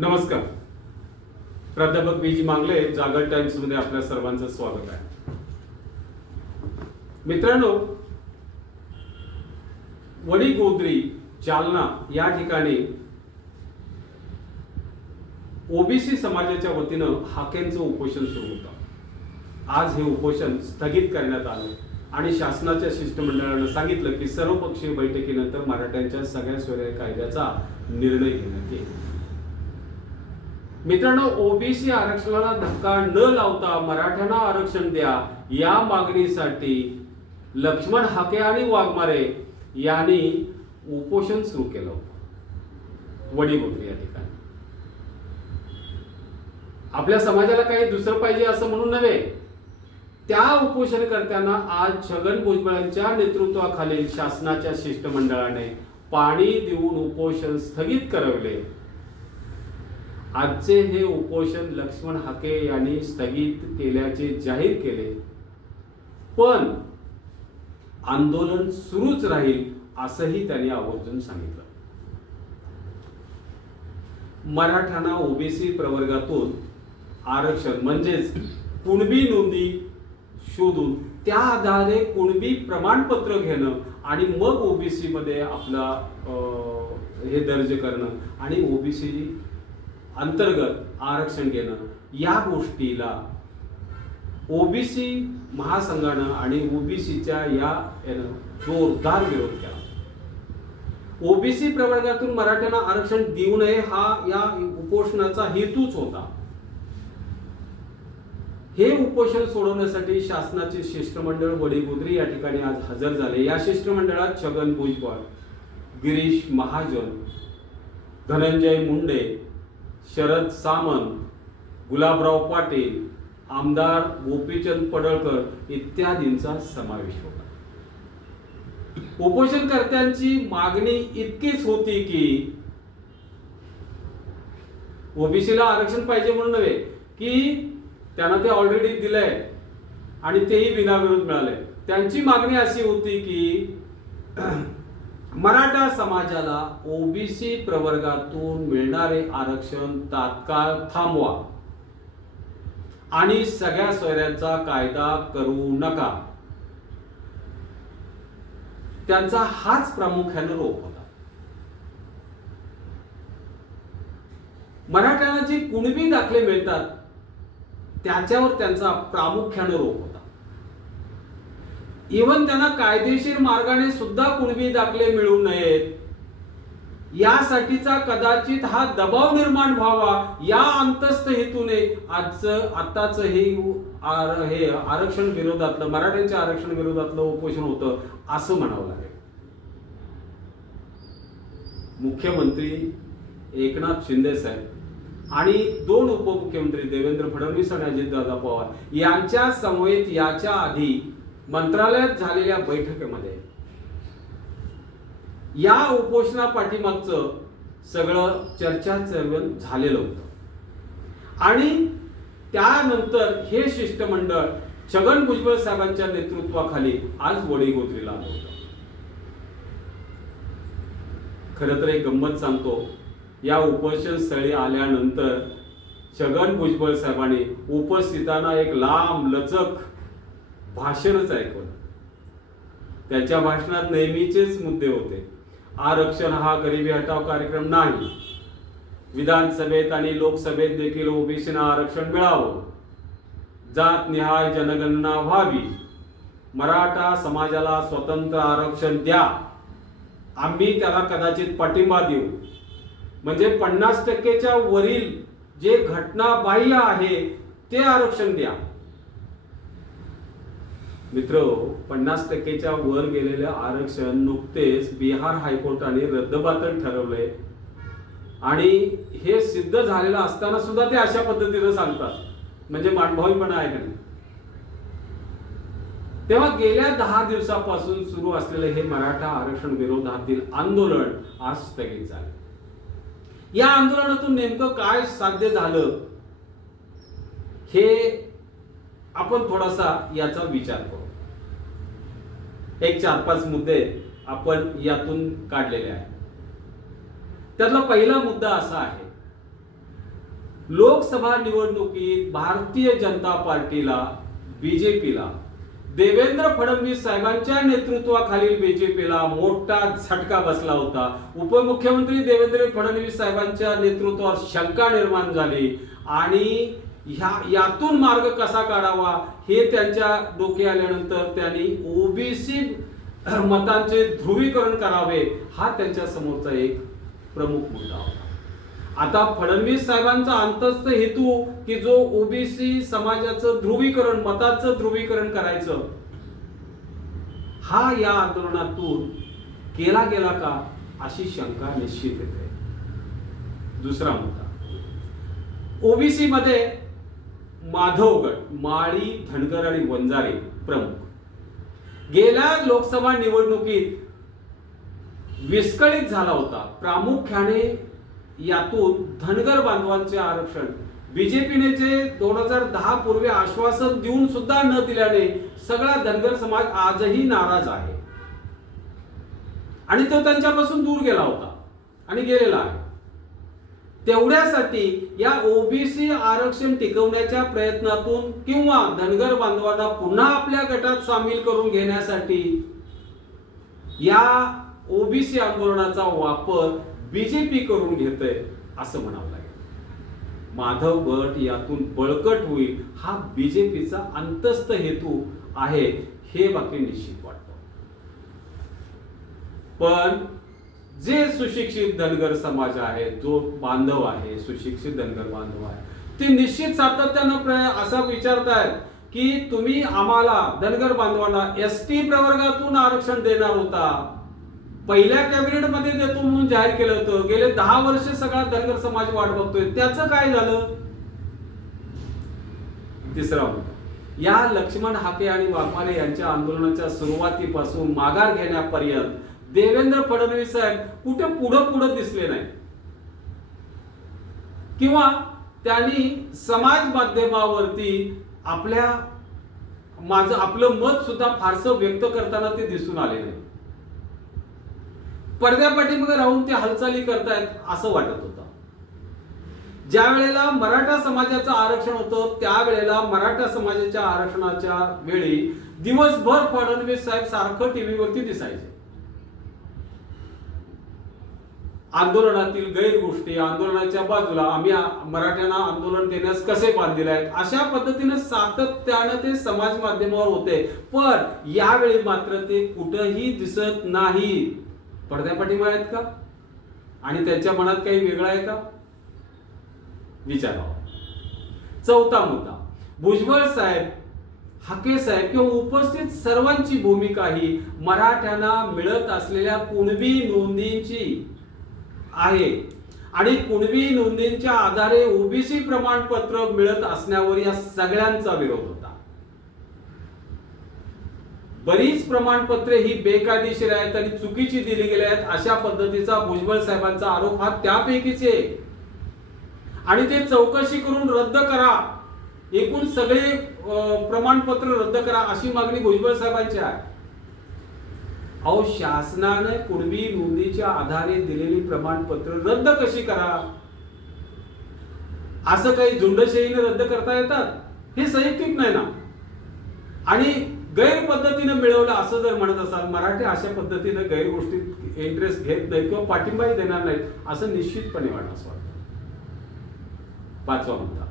नमस्कार. प्राध्यापक P G मांगले जागर टाइम्समध्ये आपल्या सर्वांचं स्वागत आहे. मित्रांनो वडी गोदरी जालना या ठिकाणी ओबीसी समाजाच्या वतीनं हाकेंचं उपोषण सुरू होतं. आज हे उपोषण स्थगित करण्यात आलं आणि शासनाच्या शिष्टमंडळानं सांगितलं की सर्वपक्षीय बैठकीनंतर मराठ्यांच्या सगळ्या सोयऱ्या कायद्याचा निर्णय घेण्यात येईल. मित्रांनो ओबीसी आरक्षणाला धक्का न लावता मराठ्यांना आरक्षण द्या या मागणीसाठी लक्ष्मण हाके आणि वाघमारे यांनी उपोषण सुरू केलं होतं. वडीगोत्री या ठिकाणी. आपल्या समाजाला काही दुसरं पाहिजे असं म्हणून नव्हे त्या उपोषणकर्त्यांना आज छगन भुजबळांच्या नेतृत्वाखालील शासनाच्या शिष्टमंडळाने पाणी देऊन उपोषण स्थगित करवले. आजचे हे उपोषण लक्ष्मण हाके यांनी स्थगित केल्याचे जाहीर केले. पण आंदोलन सुरूच राहील असंही त्यांनी आवर्जून सांगितलं. मराठ्यांना ओबीसी प्रवर्गातून आरक्षण म्हणजेच कुणबी नोंदी शोधून त्या आधारे कुणबी प्रमाणपत्र घेणं आणि मग ओबीसी मध्ये आपला हे दर्ज करणं आणि ओबीसी अंतर्गत आरक्षण घेणं या गोष्टीला ओबीसी महासंघानं आणि ओबीसीच्या या यानं जोरदार विरोध केला. ओबीसी प्रवर्गातून मराठ्यांना आरक्षण देऊ नये हा या उपोषणाचा हेतूच होता. हे उपोषण सोडवण्यासाठी शासनाचे शिष्टमंडळ वडीगोद्री या ठिकाणी आज हजर झाले. या शिष्टमंडळात छगन भुजबळ गिरीश महाजन धनंजय मुंडे शरद सामंत गुलाबराव पाटील आमदार गोपीचंद पडळकर इत्यादींचा समावेश होता. उपोषणकर्त्यांची मागणी इतकीच होती की ओबीसीला आरक्षण पाहिजे म्हणून नव्हे की त्यांना ते ऑलरेडी दिलंय आणि तेही विनाविरोध मिळालंय. त्यांची मागणी अशी होती की मराठा समाजाला ओबीसी प्रवर्गातून मिळणारे आरक्षण तात्काळ थांबवा. आणि सगळ्या सोयऱ्यांचा कायदा करू नका. त्यांचा हाच प्रामुख्याने रोप होता. मराठ्यांना जी कुणबी दाखले मिळतात त्याच्यावर त्यांचा प्रामुख्याने रोप होता. इवन त्यांना कायदेशीर मार्गाने सुद्धा कुणबी दाखले मिळू नयेत. यासाठीचा कदाचित हा दबाव निर्माण व्हावा या अंतस्थ हेतूने आजचं आताचं हे आर- हे आरक्षण विरोधातलं मराठ्यांच्या आरक्षण विरोधातलं उपोषण होतं असं म्हणावं लागेल. मुख्यमंत्री एकनाथ शिंदे साहेब आणि दोन उपमुख्यमंत्री देवेंद्र फडणवीस आणि अजितदादा पवार यांच्या समवेत याच्या आधी मंत्रालयात झालेल्या बैठकीमध्ये या उपोषणा पाठीमागचं सगळं चर्चा झालेलं होतं. आणि त्यानंतर हे शिष्टमंडळ छगन भुजबळ साहेबांच्या नेतृत्वाखाली आज वडीगोत्रीला आलं होतं. खरं तर एक गंमत सांगतो या उपोषण स्थळी आल्यानंतर छगन भुजबळ साहेबांनी उपस्थितांना एक लांब लचक भाषणच ऐकवलं. त्याच्या भाषणात नेहमीचेच मुद्दे होते. आरक्षण हा गरिबी हटाव कार्यक्रम नाही. विधानसभेत आणि लोकसभेत देखील ओबीसीना आरक्षण मिळावं. जात निहाय जनगणना व्हावी. मराठा समाजाला स्वतंत्र आरक्षण द्या. आम्ही त्याला कदाचित पाठिंबा देऊ. म्हणजे पन्नास टक्केच्या वरील जे घटना बाह्य आहे ते आरक्षण द्या. मित्र पन्नास टक्केच्या वर गेलेले आरक्षण नुकतेच बिहार हायकोर्टाने रद्दबातल ठरवले आणि हे सिद्ध झालेलं असताना सुद्धा ते अशा पद्धतीनं सांगतात. म्हणजे मानभावीपणा आहे का तेव्हा गेल्या दहा दिवसापासून सुरू असलेले हे मराठा आरक्षण विरोधातील आंदोलन आज स्थगित झाले. या आंदोलनातून नेमकं काय साध्य झालं? हे आपण थोडासा याचा विचार करू. एक चार पाच मुद्दे आपण यातून काढलेले आहेत. त्यातला पहिला मुद्दा असा आहे लोकसभा निवडणुकीत भारतीय जनता पार्टीला बीजेपीला देवेंद्र फडणवीस साहेबांच्या नेतृत्वाखालील बीजेपीला मोठा झटका बसला होता. उपमुख्यमंत्री देवेंद्र फडणवीस साहेबांच्या नेतृत्वावर शंका निर्माण झाली आणि ह्या यातून मार्ग कसा काढावा? हे त्यांच्या डोके आल्यानंतर त्यांनी ओबीसी मतांचे ध्रुवीकरण करावे हा त्यांच्या समोरचा एक प्रमुख मुद्दा होता. आता फडणवीस साहेबांचा अंतस्थ हेतू की जो ओबीसी समाजाचं ध्रुवीकरण मताचं ध्रुवीकरण करायचं हा या आंदोलनातून केला गेला का अशी शंका निश्चित येते दुसरा मुद्दा. ओबीसी मध्ये माधवगड माळी धनगर आणि वंजारी प्रमुख. गेल्या लोकसभा निवडणुकीत विस्कळीत झाला होता. प्रामुख्याने यातून धनगर बांधवांचे आरक्षण बीजेपीने जे दोन हजार दहा पूर्वी आश्वासन देऊन सुद्धा न दिल्याने सगळा धनगर समाज आजही नाराज आहे. आणि तो त्यांच्यापासून दूर गेला होता आणि गेलेला आहे. तेवढ्यासाठी या ओबीसी आरक्षण टिकवण्याच्या प्रयत्नातून किंवा धनगर बांधवांना पुन्हा आपल्या गटात सामील करून घेण्यासाठी या ओबीसी आंदोलनाचा वापर बीजेपी करून घेते असं म्हणावं लागेल. माधव गट यातून बळकट होईल हा बीजेपीचा अंतस्थ हेतू आहे हे बाकी निश्चित वाटतं. पण जे सुशिक्षित धनगर समाज आहे जो बांधव आहे सुशिक्षित धनगर बांधव आहे ते निश्चित सातत्यानं प्र- असा विचारतायत की तुम्ही आम्हाला धनगर बांधवांना एस टी प्रवर्गातून आरक्षण देणार होता. पहिल्या कॅबिनेटमध्ये देतो म्हणून जाहीर केलं होतं गेले दहा वर्ष सगळा धनगर समाज वाट बघतोय. त्याचं काय झालं? तिसरा मुद्दा. या लक्ष्मण हाके आणि वाघमारे यांच्या आंदोलनाच्या सुरुवातीपासून माघार घेण्यापर्यंत देवेंद्र फडणवीस साहेब कुठे पुढं पुढं दिसले नाही किंवा त्यांनी समाज माध्यमावरती आपल्या माझं आपलं मत सुद्धा फारसं व्यक्त करताना ते दिसून आले नाही पडद्यापाठीमध्ये राहून ते हालचाली करतायत असं वाटत होतं. ज्या वेळेला मराठा समाजाचं आरक्षण होतं त्यावेळेला मराठा समाजाच्या आरक्षणाच्या वेळी दिवसभर फडणवीस साहेब सारखं टीव्हीवरती दिसायचे. आंदोलनातील गैरगोष्टी आंदोलनाच्या बाजूला आम्ही मराठ्यांना आंदोलन देण्यास कसे बांधलेले आहेत अशा पद्धतीनं सातत्यानं ते समाज माध्यमावर होते. पण यावेळी मात्र ते कुठंही दिसत नाही. पडद्यापाठीमा आहेत का? आणि त्यांच्या मनात काही वेगळं आहे का? विचारावा. चौथा मुद्दा. भुजबळ साहेब हाके साहेब किंवा उपस्थित सर्वांची भूमिका ही मराठ्यांना मिळत असलेल्या कुणबी नोंदींची. आहे. आणि कुणबी नोंदींच्या आधारे ओबीसी प्रमाणपत्र मिळत असण्यावर या सगळ्यांचा विरोध होता. बरीच प्रमाणपत्रे ही बेकायदेशीर आहेत आणि चुकीची दिली गेली आहेत अशा पद्धतीचा भुजबळ साहेबांचा आरोप हा त्यापैकीच आहे आणि ते चौकशी करून रद्द करा. एकूण सगळे प्रमाणपत्र रद्द करा अशी मागणी भुजबळ साहेबांची आहे. अहो शासनाने कुणबी नोंदीच्या आधारे दिलेली प्रमाणपत्र रद्द कशी करा? असं काही झुंडशाहीने रद्द करता येतात हे संयुक्तिक नाही ना? आणि गैरपद्धतीने मिळवलं असं जर म्हणत असाल मराठी अशा पद्धतीने गैर गोष्टीत इंटरेस्ट घेत नाहीत किंवा पाठिंबाही देणार नाहीत असं निश्चितपणे वाटत वाटतं. पाचवा मुद्दा.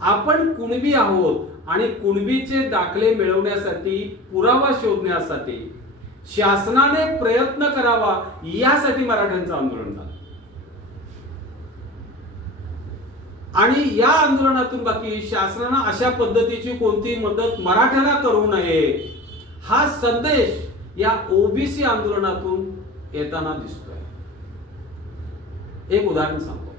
आपण कुणबी आहोत आणि कुणबीचे दाखले मिळवण्यासाठी पुरावा शोधण्यासाठी शासनाने प्रयत्न करावा यासाठी मराठ्यांचं आंदोलन झालं. आणि या आंदोलनातून बाकी शासनानं अशा पद्धतीची कोणती मदत मराठ्यांना करू नये हा संदेश या ओबीसी आंदोलनातून येताना दिसतोय. एक उदाहरण सांगतो.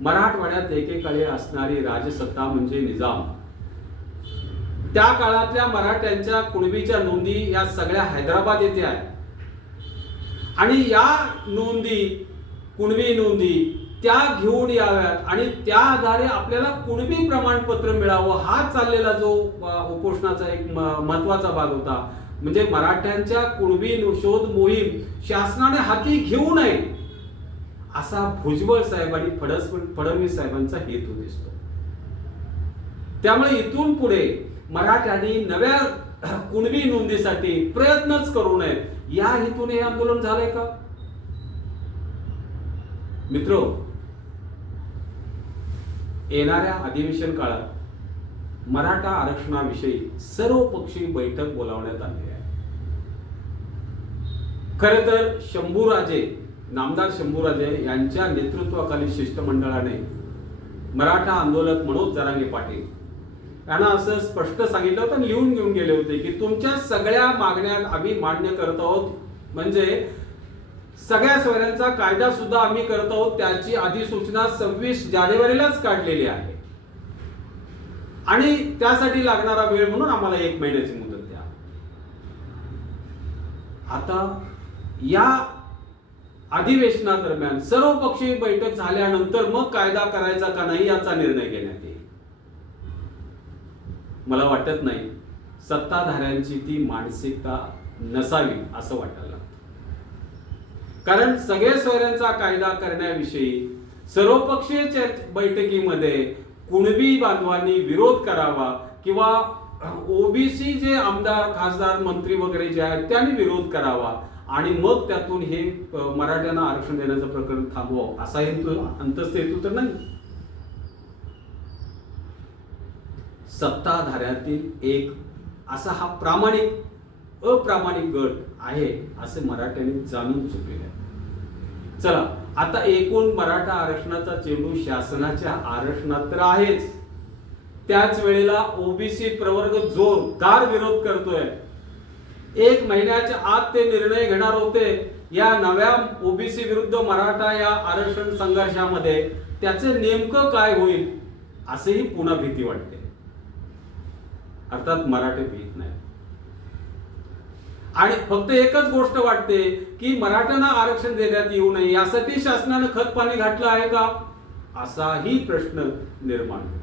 मराठवाड्यात एकेकाळी असणारी राजसत्ता म्हणजे निजाम. त्या काळातल्या मराठ्यांच्या कुणबीच्या नोंदी या सगळ्या हैदराबाद येथे आहेत. आणि या नोंदी कुणबी नोंदी त्या घेऊन याव्यात आणि त्या आधारे आपल्याला कुणबी प्रमाणपत्र मिळावं हा चाललेला जो उपोषणाचा एक महत्त्वाचा भाग होता. म्हणजे मराठ्यांच्या कुणबी शोध मोहीम शासनाने हाती घेऊ नये असा भुजबळ साहेब आणि फडस फडणवीस साहेबांचा हेतू दिसतो. त्यामुळे इथून पुढे मराठ्यांनी नव्या कुणबी नोंदीसाठी प्रयत्नच करू नये. या हेतूने हे आंदोलन झालंय का? मित्र येणाऱ्या अधिवेशन काळात मराठा आरक्षणाविषयी सर्वपक्षीय बैठक बोलावण्यात आली आहे. खर तर शंभूराजे नामदार शंभूराजे यांच्या नेतृत्वाखाली शिष्टमंडळाने मराठा आंदोलक मनोज जरांगे पाटील यांना असं स्पष्ट सांगितलं होतं लिहून घेऊन गेले होते की तुमच्या सगळ्या मागण्या आम्ही मान्य करत आहोत. म्हणजे सगळ्या सोयऱ्यांचा कायदा सुद्धा आम्ही करत आहोत त्याची अधिसूचना सव्वीस जानेवारीलाच काढलेली आहे. आणि त्यासाठी लागणारा वेळ म्हणून आम्हाला एक महिन्याची मुदत द्या. आता या अधिवेशनादरम्यान सर्वपक्षीय बैठक झाल्यानंतर मग कायदा करायचा का नाही याचा निर्णय घेण्यात येईल. मला वाटत नाही सत्ताधाऱ्यांची ती मानसिकता नसावी असं वाटायला लागतं. कारण सगळे सोयऱ्यांचा कायदा करण्याविषयी सर्वपक्षीय बैठकीमध्ये कुणबी बांधवांनी विरोध करावा किंवा ओबीसी जे आमदार खासदार मंत्री वगैरे जे आहेत त्यांनी विरोध करावा आणि मग त्यातून हे मराठ्यांना आरक्षण देण्याचं प्रकरण थांबवावं असा हेतू अंतस्थ हेतू तर नाही सत्ताधाऱ्यातील एक असा हा प्रामाणिक अप्रामाणिक गट आहे असे मराठ्यांनी जाणून चुकलेले आहे. चला आता एकूण मराठा आरक्षणाचा चेंडू शासनाच्या आरक्षणात तर आहेच. त्याच वेळेला ओबीसी प्रवर्ग जोरदार विरोध करतोय. एक महिन्याच्या आत ते निर्णय घेणार होते. या नव्या ओबीसी विरुद्ध मराठा या आरक्षण संघर्षामध्ये त्याचे नेमकं काय होईल असेही पुन्हा भीती वाटते. अर्थात मराठीत लिहित नाही. आणि फक्त एकच गोष्ट वाटते की मराठ्यांना आरक्षण देण्यात येऊ नये यासाठी शासनानं खत पाणी घातलं आहे का? असाही प्रश्न निर्माण होतो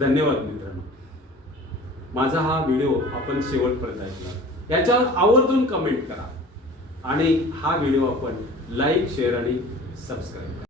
धन्यवाद मित्रांनो. माझा हा व्हिडिओ आपण शेवटपर्यंत ऐकला. याच्यावर आवर्जून कमेंट करा. आणि हा व्हिडिओ आपण लाईक शेअर आणि सबस्क्राईब करा.